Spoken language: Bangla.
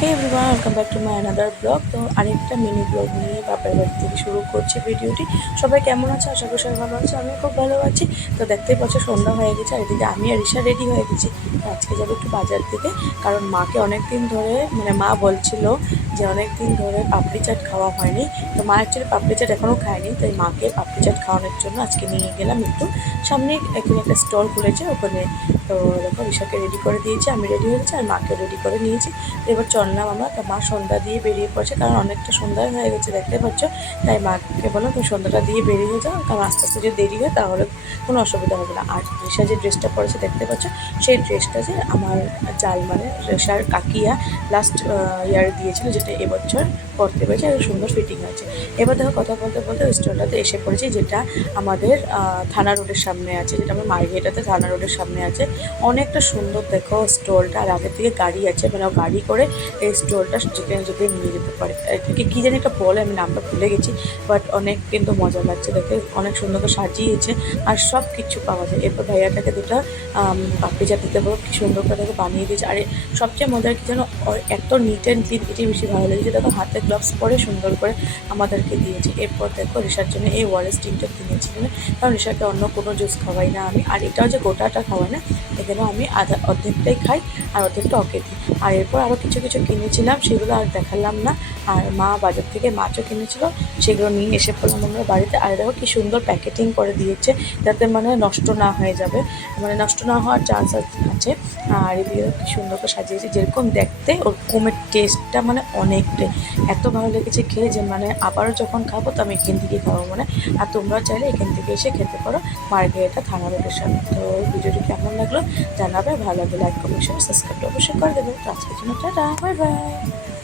Hey everyone, welcome back to my another blog. তো আরেকটা মিনি ব্লগ নিয়ে বাপের বাড়ি থেকে শুরু করছি ভিডিওটি। সবাই কেমন আছে? আশা করি সবাই ভালো আছে, আমি খুব ভালো আছি। তো দেখতেই পাচ্ছ সন্ধ্যা হয়ে গেছে, আর এদিকে আমি আর ঈশা রেডি হয়ে গেছি। তো আজকে যাবো একটু বাজার থেকে, কারণ মাকে অনেক দিন ধরে মা বলছিল যে অনেক দিন ধরে পাপড়ি চাট খাওয়া হয়নি। তো মা অ্যাকচুয়ালি পাপড়ি চাট এখনও খায়নি, তাই মাকে পাপড়ি চাট খাওয়ানোর জন্য আজকে নিয়ে গেলাম একটু সামনে। এখানে একটা স্টল খুলেছে ওখানে। তো দেখো ঈশাকে রেডি করে দিয়েছি, আমি রেডি হয়েছি আর মাকে রেডি করে নিয়েছি। তো এবার চললাম আমরা। তো মা সন্ধ্যা দিয়ে বেরিয়ে পড়ছে, কারণ অনেকটা সন্ধ্যায় হয়ে গেছে দেখতে পাচ্ছ। তাই মাকে বললাম তুমি সন্ধ্যাটা দিয়ে বেরিয়ে যাও, কারণ আস্তে আস্তে যদি দেরি হয় তাহলে কোনো অসুবিধা হবে না। আর রেশা যে ড্রেসটা পরেছে দেখতে পাচ্ছ, সেই ড্রেসটা যে আমার চাল রেশার কাকিয়া লাস্ট ইয়ারে দিয়েছিল, যেটা এবছর পরতে পেরেছে, আর সুন্দর ফিটিং আছে। এবার দেখো কথা বলতে বলতে ওই স্টলটাতে এসে পড়েছি, যেটা আমাদের থানা রোডের সামনে আছে, যেটা আমার মার্কেটাতে থানা রোডের সামনে আছে। অনেকটা সুন্দর দেখো স্টলটা, আর আগের থেকে গাড়ি আছে, গাড়ি করে এই স্টলটা যেখানে যেখানে নিয়ে যেতে পারে। এটাকে কী জানি একটা বলে, আমি নামটা ভুলে গেছি, বাট অনেক কিন্তু মজা লাগছে দেখে, অনেক সুন্দর করে সাজিয়েছে আর সব কিছু পাওয়া যায়। এরপর ভাইয়াটাকে দুটো পাপড়ি চাট দিতে বলো, কী সুন্দর করে দেখো বানিয়ে দিয়েছে। আর সবচেয়ে মজার কি যেন, এত নিট অ্যান্ড ক্লিন, এটাই বেশি ভালো লেগেছে। দেখো হাতে গ্লাভস পরে সুন্দর করে আমাদেরকে দিয়েছে। এরপর দেখো ঋষার জন্য এই ওয়ারেস টিনটা কিনেছি, কারণ ঋষাকে অন্য কোনো জুস খাওয়াই না আমি, আর এটাও যে গোটাটা খাওয়াই না, এখানে আমি অর্ধেকটাই খাই আর অর্ধেকটা ওকে দিই। আর এরপর আরও কিছু কিছু কিনেছিলাম, সেগুলো আর দেখালাম না। আর মা বাজার থেকে মাছও কিনেছিল, সেগুলো নিয়ে এসে পড়লাম আমরা বাড়িতে। আর দেখো কি সুন্দর প্যাকেটিং করে দিয়েছে, যাতে নষ্ট না হয়ে যাবে, নষ্ট না হওয়ার চান্স আছে। আর এদিকে কি সুন্দর করে সাজিয়েছে, যেরকম দেখতে ওরকমের টেস্টটা অনেকটাই এত ভালো লেগেছে খেয়ে, যে আবারও যখন খাবো তো আমি এখান থেকেই খাবো আর তোমরা চাইলে এখান থেকে এসে খেতে পারো, মার্কেটটা থানা রোডের সামনে। তো ভিডিওটি কেমন লাগলো জানাবে, ভালো লাগলে লাইক কমেন্ট শেয়ার সাবস্ক্রাইব অবশ্যই করে দেবে। তো আজকের জন্য টাটা, বাই বাই।